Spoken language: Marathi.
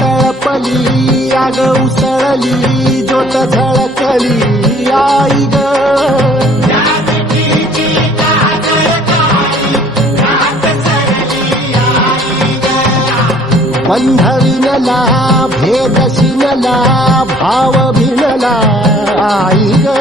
तळपली आग उसळली ज्योत झळकली आई ग बंध विणला भेद शिनला भाव भिनला आई ग